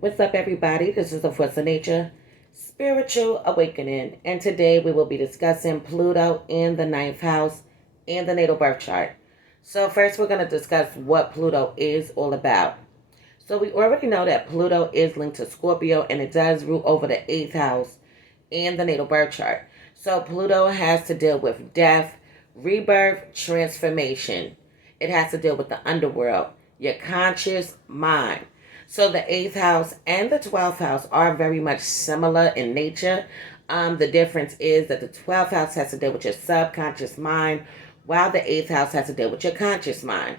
What's up, everybody? This is the Force of Nature Spiritual Awakening, and today we will be discussing Pluto in the ninth house in the natal birth chart. So, first, we're going to discuss what Pluto is all about. So, we already know that Pluto is linked to Scorpio and it does rule over the eighth house in the natal birth chart. So, Pluto has to deal with death, rebirth, transformation. It has to deal with the underworld, your conscious mind. So the eighth house and the 12th house are very much similar in nature. The difference is that the 12th house has to deal with your subconscious mind, while the eighth house has to deal with your conscious mind.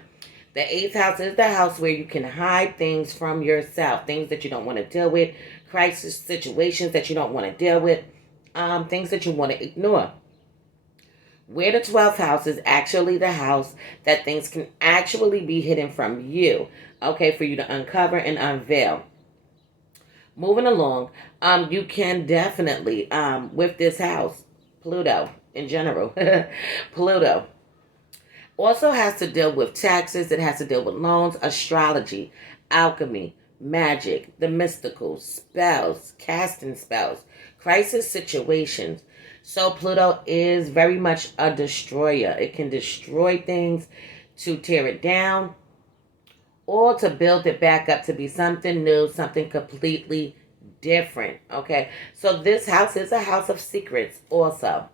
The eighth house is the house where you can hide things from yourself, things that you don't want to deal with, crisis situations that you don't want to deal with, things that you want to ignore. Where the 12th house is actually the house that things can actually be hidden from you, okay, for you to uncover and unveil. Moving along, you can definitely, with this house, Pluto in general, Pluto also has to deal with taxes, it has to deal with loans, astrology, alchemy, magic, the mystical, spells, casting spells, crisis situations. So Pluto is very much a destroyer. It can destroy things, to tear it down, or to build it back up to be something new, something completely different. Okay, so this house is a house of secrets also.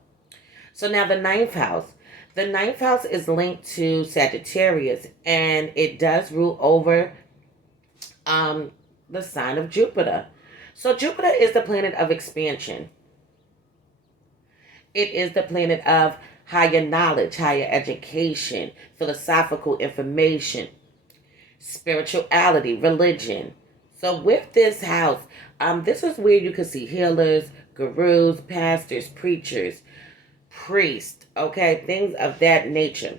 So now the ninth house. The ninth house is linked to Sagittarius, and it does rule over the sign of Jupiter. So Jupiter is the planet of expansion. It is the planet of higher knowledge, higher education, philosophical information, spirituality, religion. So with this house, this is where you can see healers, gurus, pastors, preachers, priests, okay, things of that nature.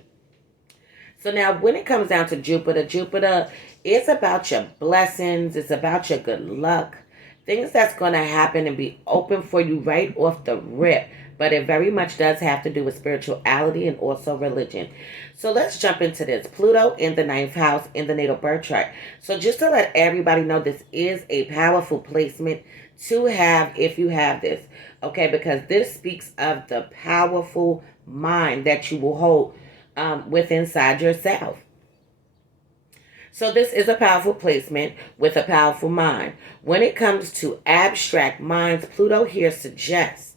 So now when it comes down to Jupiter, Jupiter is about your blessings, it's about your good luck, things that's going to happen and be open for you right off the rip. But it very much does have to do with spirituality and also religion. So let's jump into this. Pluto in the ninth house in the natal birth chart. So just to let everybody know, this is a powerful placement to have if you have this. Okay, because this speaks of the powerful mind that you will hold within inside yourself. So this is a powerful placement with a powerful mind. When it comes to abstract minds, Pluto here suggests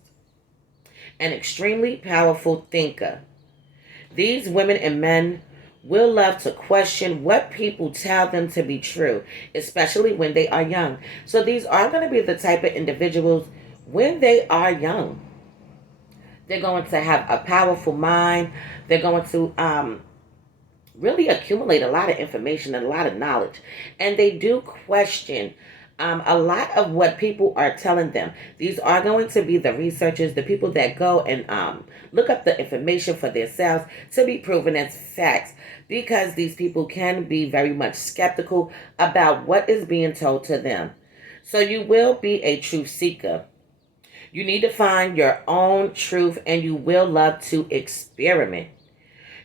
an extremely powerful thinker. These women and men will love to question what people tell them to be true, especially when they are young. So these are going to be the type of individuals when they are young. They're going to have a powerful mind. They're going to really accumulate a lot of information and a lot of knowledge. And they do question a lot of what people are telling them. These are going to be the researchers, the people that go and look up the information for themselves to be proven as facts, because these people can be very much skeptical about what is being told to them. So you will be a truth seeker. You need to find your own truth, and you will love to experiment.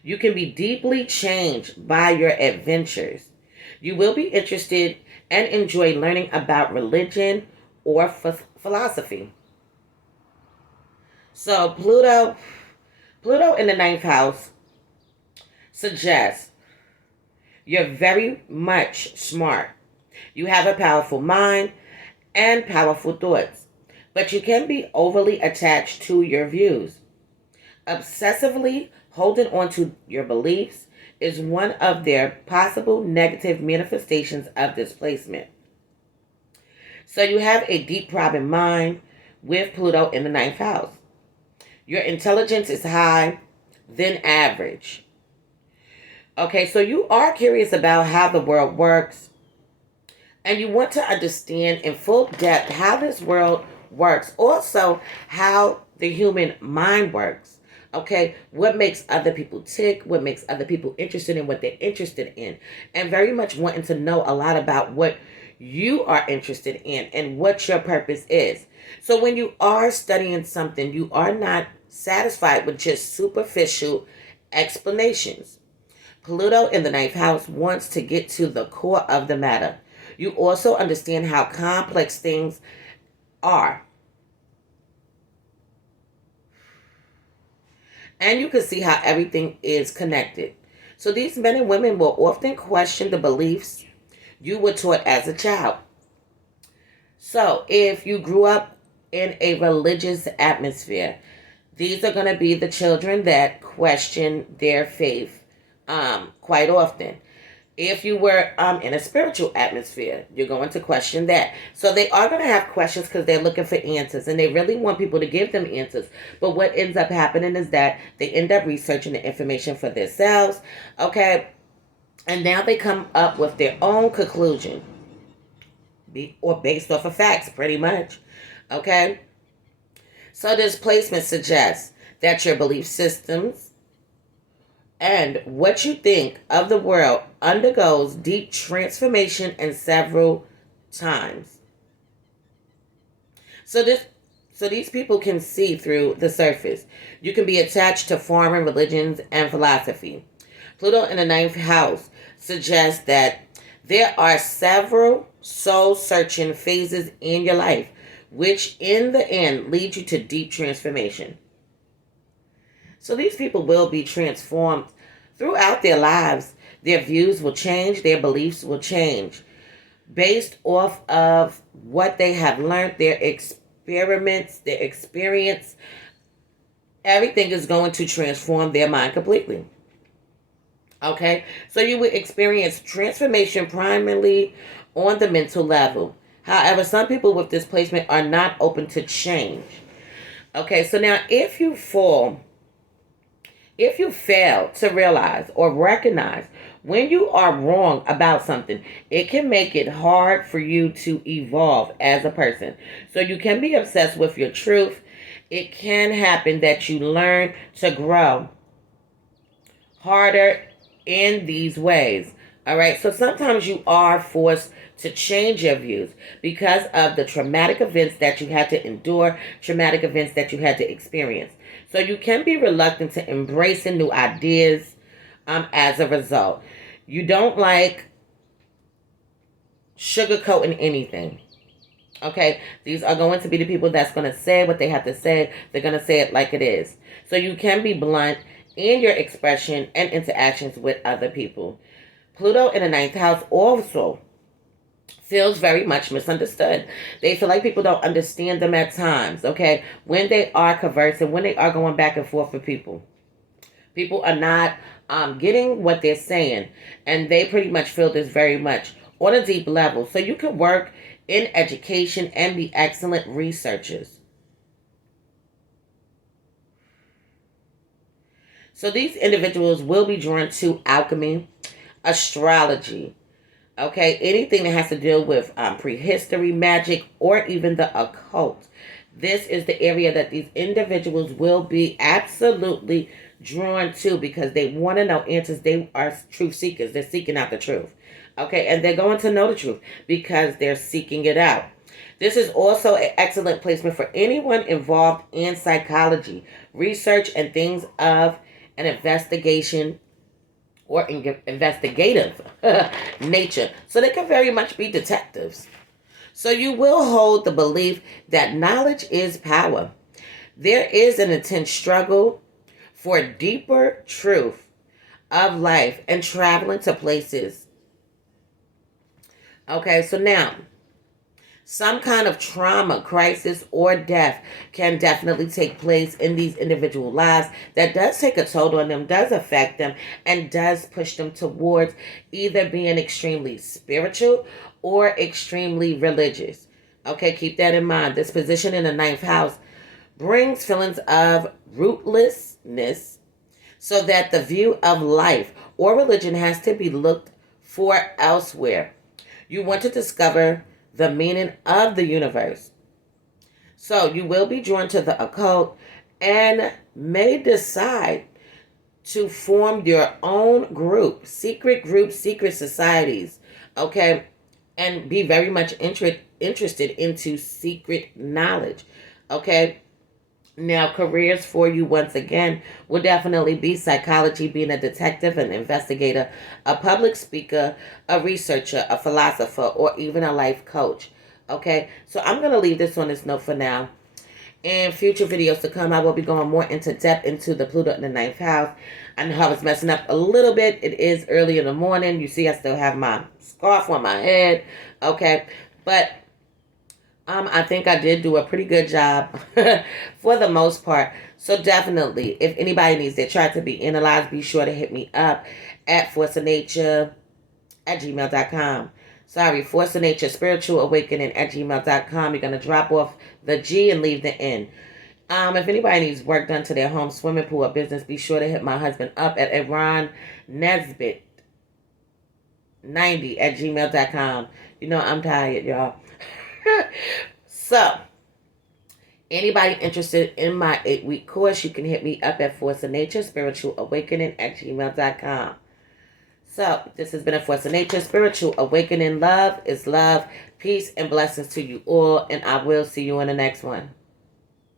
You can be deeply changed by your adventures. You will be interested and enjoy learning about religion or philosophy. So Pluto in the ninth house suggests you're very much smart. You have a powerful mind and powerful thoughts, but you can be overly attached to your views. Obsessively holding on to your beliefs is one of their possible negative manifestations of displacement. So you have a deep problem mind with Pluto in the ninth house. Your intelligence is high, then average. Okay, so you are curious about how the world works, and you want to understand in full depth how this world works. Also, how the human mind works. Okay, what makes other people tick, what makes other people interested in what they're interested in, and very much wanting to know a lot about what you are interested in and what your purpose is. So when you are studying something, you are not satisfied with just superficial explanations. Pluto in the ninth house wants to get to the core of the matter. You also understand how complex things are. And you can see how everything is connected. So these men and women will often question the beliefs you were taught as a child. So if you grew up in a religious atmosphere, these are going to be the children that question their faith quite often. If you were in a spiritual atmosphere, you're going to question that. So they are going to have questions because they're looking for answers and they really want people to give them answers. But what ends up happening is that they end up researching the information for themselves. Okay. And now they come up with their own conclusion or based off of facts, pretty much. Okay. So this placement suggests that your belief systems and what you think of the world undergoes deep transformation and several times. So this so these people can see through the surface. You can be attached to foreign religions and philosophy. Pluto in the ninth house suggests that there are several soul searching phases in your life, which in the end lead you to deep transformation. So these people will be transformed throughout their lives. Their views will change, their beliefs will change based off of what they have learned, their experiments, their experience. Everything is going to transform their mind completely. Okay? So you will experience transformation primarily on the mental level. However, some people with displacement are not open to change. Okay, so now if you fail to realize or recognize when you are wrong about something, it can make it hard for you to evolve as a person. So you can be obsessed with your truth. It can happen that you learn to grow harder in these ways. All right. So sometimes you are forced to change your views because of the traumatic events that you had to endure, traumatic events that you had to experience. So you can be reluctant to embracing new ideas as a result. You don't like sugarcoating anything. Okay, these are going to be the people that's going to say what they have to say. They're going to say it like it is. So you can be blunt in your expression and interactions with other people. Pluto in the ninth house also feels very much misunderstood. They feel like people don't understand them at times, okay? When they are conversing, when they are going back and forth with people. People are not getting what they're saying, and they pretty much feel this very much on a deep level. So you can work in education and be excellent researchers. So these individuals will be drawn to alchemy, astrology, okay, anything that has to deal with prehistory, magic, or even the occult. This is the area that these individuals will be absolutely drawn to because they want to know answers. They are truth seekers. They're seeking out the truth. Okay, and they're going to know the truth because they're seeking it out. This is also an excellent placement for anyone involved in psychology, research, and things of an investigation or investigative nature. So they can very much be detectives. So you will hold the belief that knowledge is power. There is an intense struggle for deeper truth of life and traveling to places. Okay, so now some kind of trauma, crisis, or death can definitely take place in these individual lives that does take a toll on them, does affect them, and does push them towards either being extremely spiritual or extremely religious. Okay, keep that in mind. This position in the ninth house brings feelings of rootlessness so that the view of life or religion has to be looked for elsewhere. You want to discover the meaning of the universe. So you will be drawn to the occult and may decide to form your own group, secret societies, okay? And be very much interested into secret knowledge, okay? Now, careers for you once again will definitely be psychology, being a detective, an investigator, a public speaker, a researcher, a philosopher, or even a life coach. Okay, so I'm going to leave this on this note for now. In future videos to come, I will be going more into depth into the Pluto in the ninth house. I know I was messing up a little bit. It is early in the morning. You see, I still have my scarf on my head. Okay, but I think I did do a pretty good job for the most part. So definitely, if anybody needs their chart to be analyzed, be sure to hit me up at forceofnature@gmail.com. Sorry, Force of Nature Spiritual Awakening at gmail.com. You're going to drop off the G and leave the N. If anybody needs work done to their home, swimming pool, or business, be sure to hit my husband up at Aaron Nesbitt 90 at gmail.com. You know, I'm tired, y'all. So, anybody interested in my 8-week course, you can hit me up at Force of Nature Spiritual Awakening at gmail.com. So, this has been a Force of Nature Spiritual Awakening. Love is love. Peace and blessings to you all, and I will see you in the next one.